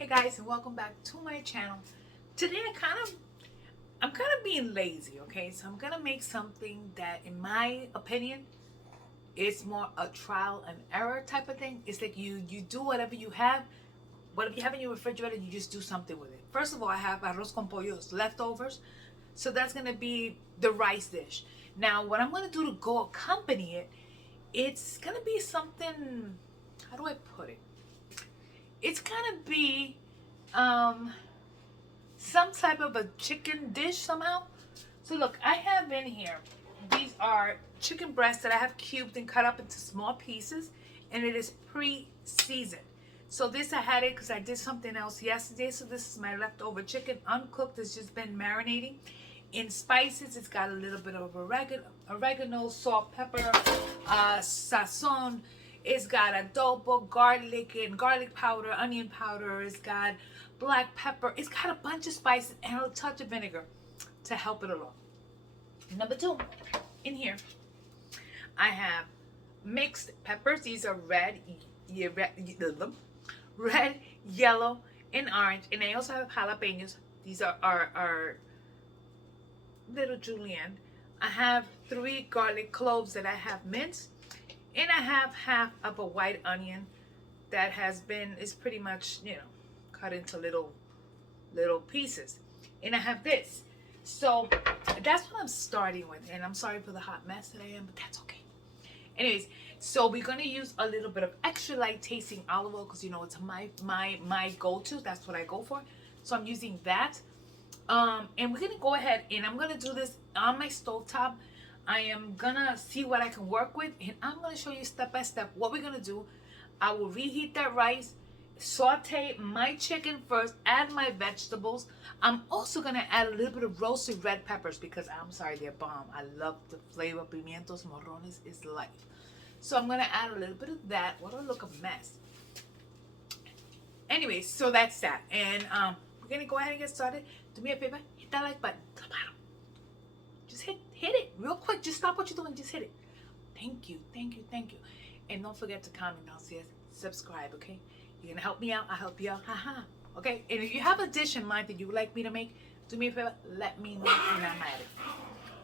Hey guys, and welcome back to my channel. Today I'm kind of being lazy, okay? So I'm gonna make something that, in my opinion, is more a trial and error type of thing. It's like you do whatever you have in your refrigerator, you just do something with it. First of all, I have arroz con pollos leftovers, so that's gonna be the rice dish. Now, what I'm gonna do to go accompany it, it's gonna be something. How do I put it? It's gonna be some type of a chicken dish somehow. So look, I have in here, these are chicken breasts that I have cubed and cut up into small pieces, and it is pre-seasoned. So this I had it because I did something else yesterday. So this is my leftover chicken, uncooked. It's just been marinating in spices. It's got a little bit of oregano, salt, pepper, sazon. It's got adobo, garlic and garlic powder, onion powder. It's got black pepper. It's got a bunch of spices and a touch of vinegar to help it along. Number two, in here, I have mixed peppers. These are red, yellow, and orange. And I also have jalapenos. These are our little julienne. I have 3 garlic cloves that I have minced. And I have half of a white onion that is pretty much, cut into little pieces. And I have this. So that's what I'm starting with. And I'm sorry for the hot mess that I am, but that's okay. Anyways, so we're gonna use a little bit of extra light tasting olive oil because it's my go-to. That's what I go for. So I'm using that. And we're gonna go ahead and I'm gonna do this on my stovetop. I am gonna see what I can work with, and I'm gonna show you step by step what we're gonna do. I will reheat that rice, saute my chicken first, add my vegetables. I'm also gonna add a little bit of roasted red peppers because I'm sorry, they're bomb. I love the flavor. Pimientos morrones is life. So I'm gonna add a little bit of that. What a look a mess. Anyways, so that's that, and we're gonna go ahead and get started. Do me a favor, hit that like button. Just hit it real quick. Just stop what you're doing. Just hit it. Thank you. And don't forget to comment downstairs. Subscribe, okay? You're gonna help me out. I'll help you out. Haha. Okay? And if you have a dish in mind that you would like me to make, do me a favor. Let me know and I'm at it.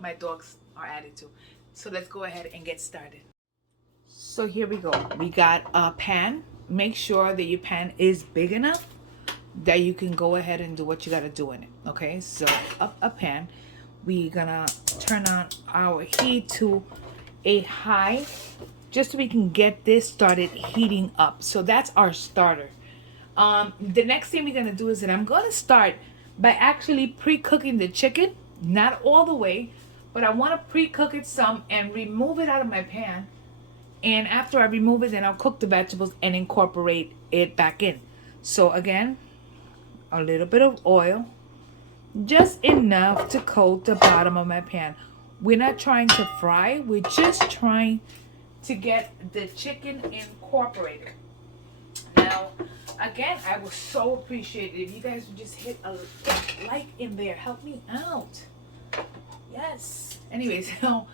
My dogs are at it too. So let's go ahead and get started. So here we go. We got a pan. Make sure that your pan is big enough that you can go ahead and do what you gotta do in it. Okay? So a pan. We're gonna turn on our heat to a high just so we can get this started heating up. So that's our starter. The next thing we're gonna do is that I'm gonna start by actually pre-cooking the chicken, not all the way, but I want to pre-cook it some and remove it out of my pan. And after I remove it, then I'll cook the vegetables and incorporate it back in. So again, a little bit of oil. Just enough to coat the bottom of my pan. We're not trying to fry. We're just trying to get the chicken incorporated. Now, again, I would so appreciate it if you guys would just hit a like in there. Help me out. Yes. Anyways, so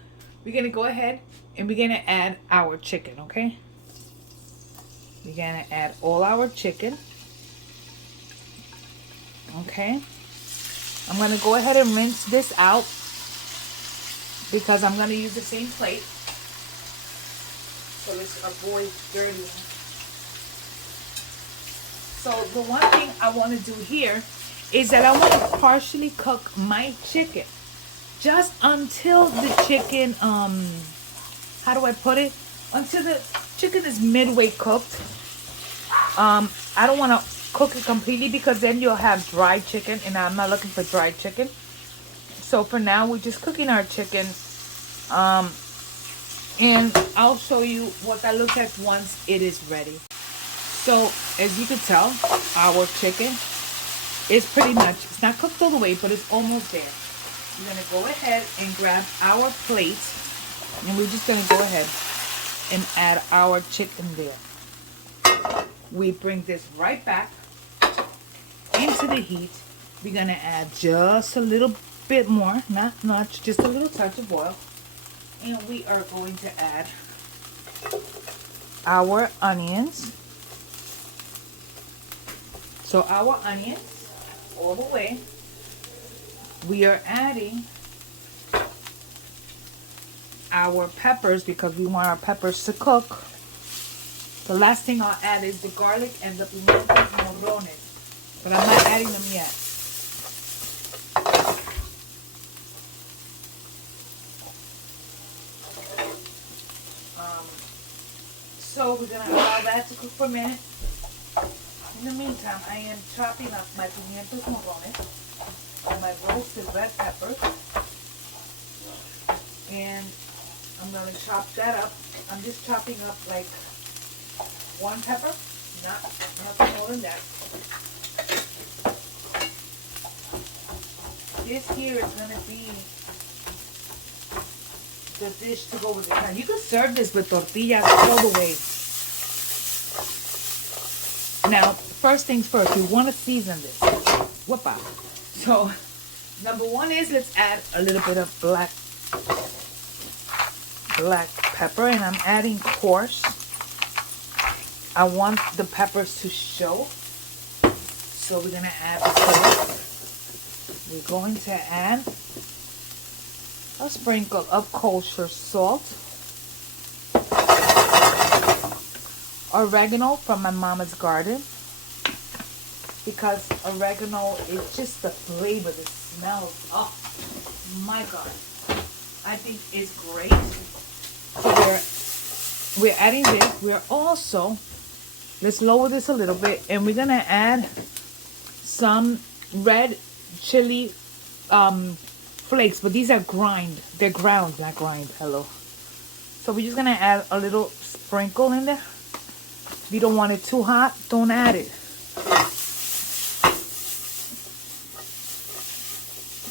we're going to go ahead and we're going to add our chicken, okay? We're going to add all our chicken. Okay. I'm going to go ahead and rinse this out because I'm going to use the same plate. So let's avoid dirty. So the one thing I want to do here is that I want to partially cook my chicken. Just until the chicken, how do I put it? Until the chicken is midway cooked. I don't want to cook it completely because then you'll have dry chicken and I'm not looking for dry chicken. So for now we're just cooking our chicken, and I'll show you what that looks like once it is ready. So as you can tell, our chicken is pretty much, it's not cooked all the way, but it's almost there. We're going to go ahead and grab our plate and we're just going to go ahead and add our chicken there. We bring this right back into the heat. We're going to add just a little bit more, not much, just a little touch of oil. And we are going to add our onions. So our onions, all the way. We are adding our peppers because we want our peppers to cook. The last thing I'll add is the garlic and the pimientos morrones, but I'm not adding them yet. So we're gonna allow that to cook for a minute. In the meantime, I am chopping up my pimientos morrones and my roasted red peppers, and I'm gonna chop that up. I'm just chopping up like one pepper, nothing more than that. This here is gonna be the dish to go with it. Now you can serve this with tortillas all the way. Now, first things first, we want to season this. Whoopa. So, number one is let's add a little bit of black pepper, and I'm adding coarse. I want the peppers to show, so we're gonna add the salt. We're going to add a sprinkle of kosher salt, oregano from my mama's garden, because oregano is just the flavor, the smell. Oh my God, I think it's great. So we're adding this. We're also, let's lower this a little bit, and we're gonna add some red chili flakes, but these are grind. They're ground, not grind. Hello. So we're just gonna add a little sprinkle in there. If you don't want it too hot, don't add it.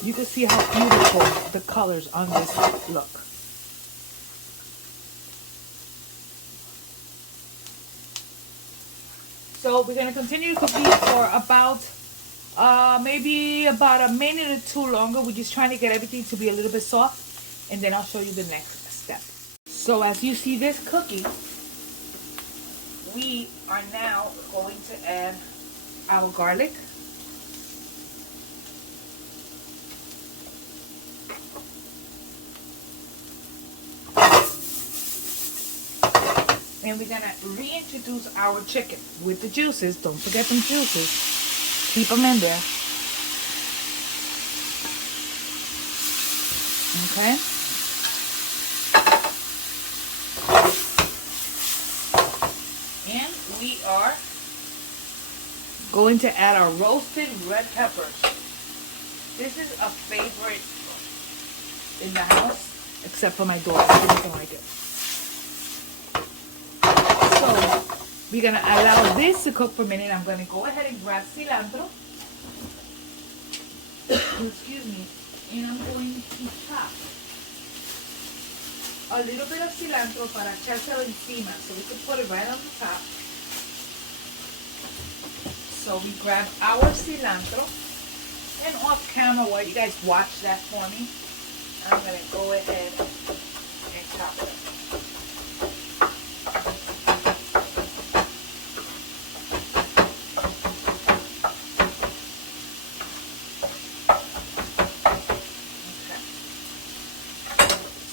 You can see how beautiful the colors on this look. So we're gonna continue to cook these for about maybe about a minute or two longer. We're just trying to get everything to be a little bit soft, and then I'll show you the next step. So as you see this cooking, we are now going to add our garlic. And we're gonna reintroduce our chicken with the juices. Don't forget them juices. Keep them in there. Okay. And we are going to add our roasted red peppers. This is a favorite in the house, except for my daughter. She doesn't like it. So we're gonna allow this to cook for a minute. I'm gonna go ahead and grab cilantro. Excuse me. And I'm going to chop a little bit of cilantro para echárselo encima, so we can put it right on the top. So we grab our cilantro, and off camera while you guys watch that for me, I'm gonna go ahead and chop it up.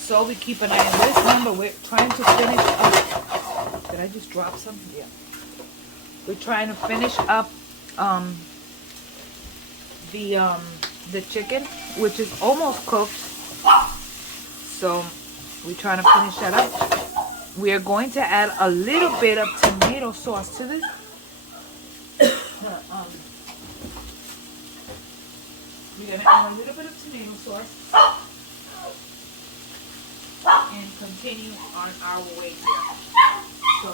So we keep an eye on this. Remember, we're trying to finish up. Did I just drop some? Yeah. We're trying to finish up the chicken, which is almost cooked. So we're trying to finish that up. We are going to add a little bit of tomato sauce to this. We're gonna add a little bit of tomato sauce. And continue on our way here. So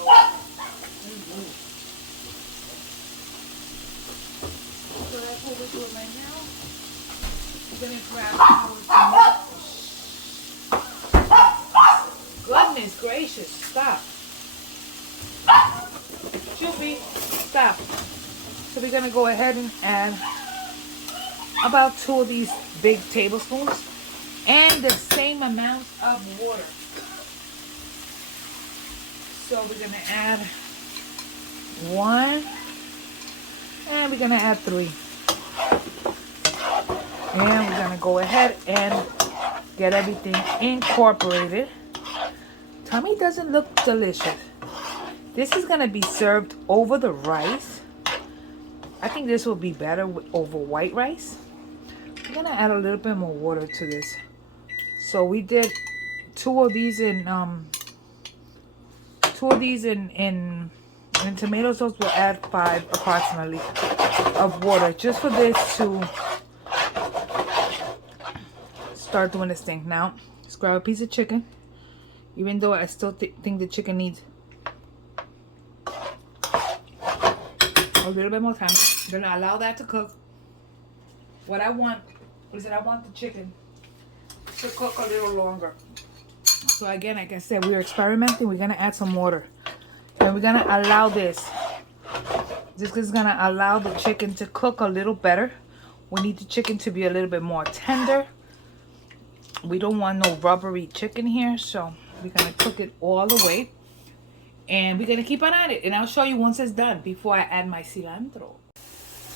that's what we're doing right now. We're gonna grab our tomato. Goodness gracious, stop. Choopy, stop. So we're gonna go ahead and add about 2 of these big tablespoons. And the same amount of water. So we're going to add 1 And we're gonna add 3. And we're gonna go ahead and get everything incorporated. Tummy doesn't look delicious. This is gonna be served over the rice. I think this will be better over white rice. We're gonna add a little bit more water to this. So we did 2 of these in tomato sauce. We'll add 5 approximately of water just for this to start doing this thing. Now, let's grab a piece of chicken. Even though I still think the chicken needs a little bit more time. I'm gonna allow that to cook. What I want is that I want the chicken to cook a little longer. So again, like I said, we're experimenting. We're gonna add some water. And we're gonna allow this. This is gonna allow the chicken to cook a little better. We need the chicken to be a little bit more tender. We don't want no rubbery chicken here, so we're gonna cook it all the way. And we're gonna keep on at it. And I'll show you once it's done before I add my cilantro.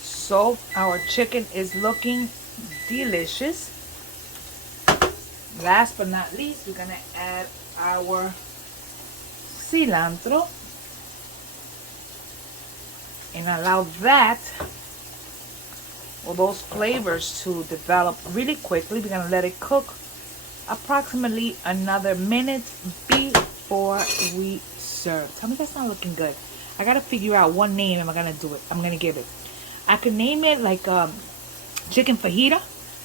So our chicken is looking delicious. Last but not least, we're gonna add our cilantro. And allow that, or those flavors, to develop really quickly. We're gonna let it cook approximately another minute before we serve. Tell me that's not looking good. I gotta figure out what name am I gonna do it. I'm gonna give it. I can name it like chicken fajita.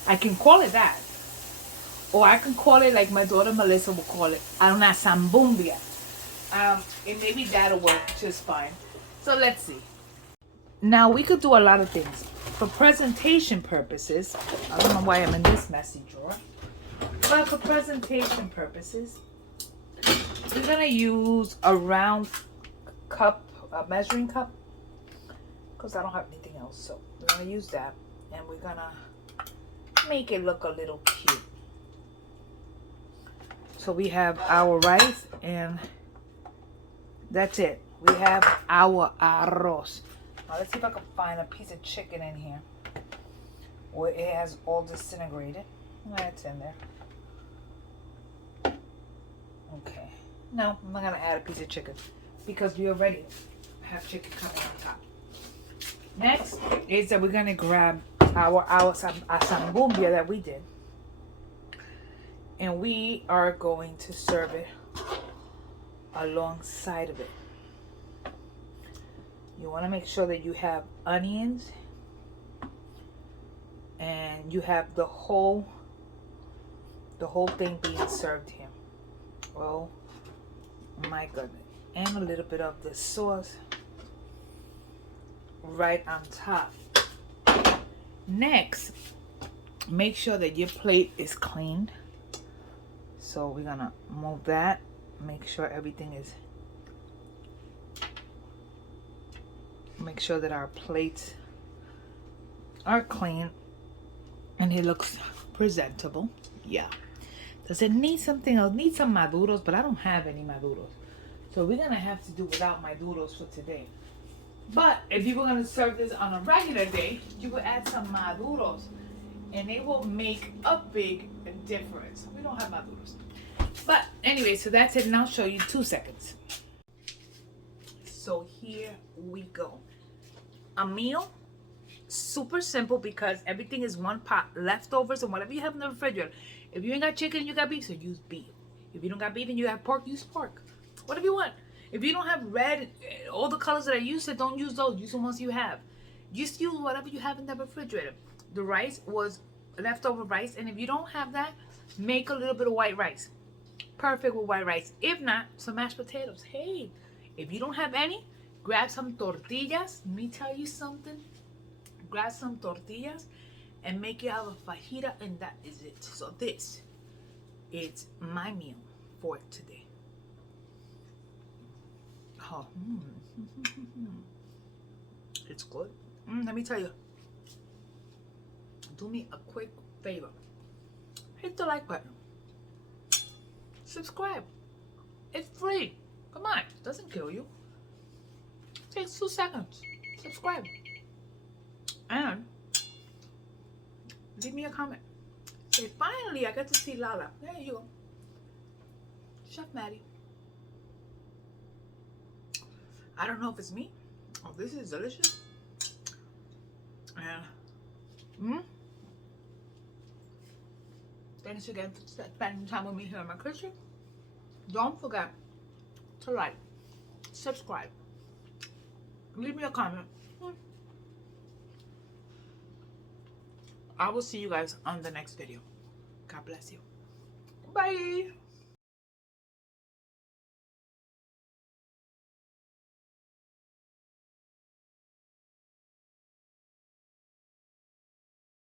I can call it that, or I can call it like my daughter Melissa will call it, una Asambumbia. And maybe that'll work just fine. So let's see. Now we could do a lot of things for presentation purposes. I don't know why I'm in this messy drawer, but for presentation purposes, we're gonna use a round cup, a measuring cup, because I don't have anything else. So we're gonna use that, and we're gonna make it look a little cute. So we have our rice, and that's it. We have our arroz. Now let's see if I can find a piece of chicken in here where it has all disintegrated. That's in there. Okay. No, I'm not gonna add a piece of chicken because we already have chicken coming on top. Next is that we're gonna grab our asambumbia that we did, and we are going to serve it alongside of it. You want to make sure that you have onions and you have the whole thing being served here. Oh my goodness. And a little bit of the sauce right on top. Next, make sure that your plate is cleaned. So we're gonna move that. Make sure everything is. Make sure that our plates are clean and it looks presentable. Yeah. Does it need something else? Need some maduros, but I don't have any maduros. So we're gonna have to do without maduros for today. But if you were gonna serve this on a regular day, you would add some maduros and it will make a big difference. We don't have maduros. But anyway, so that's it, and I'll show you 2 seconds. So here we go. A meal, super simple because everything is one pot. Leftovers and whatever you have in the refrigerator. If you ain't got chicken, you got beef, so use beef. If you don't got beef and you have pork, use pork. Whatever you want. If you don't have red, all the colors that I used, so don't use those. Use the ones you have. Just use whatever you have in the refrigerator. The rice was leftover rice, and if you don't have that, make a little bit of white rice. Perfect with white rice. If not, some mashed potatoes. Hey, if you don't have any, grab some tortillas. Let me tell you something. Grab some tortillas and make you have a fajita, and that is it. So this is my meal for today. Oh, it's good. Let me tell you. Do me a quick favor. Hit the like button. Subscribe. It's free. Come on. It doesn't kill you. It takes 2 seconds. Subscribe. And leave me a comment. Say, finally, I got to see Lala. There you go. Chef Maddie. I don't know if it's me. Oh, this is delicious. And thanks again for spending time with me here in my kitchen. Don't forget to like, subscribe, leave me a comment. I will see you guys on the next video. God bless you. Bye.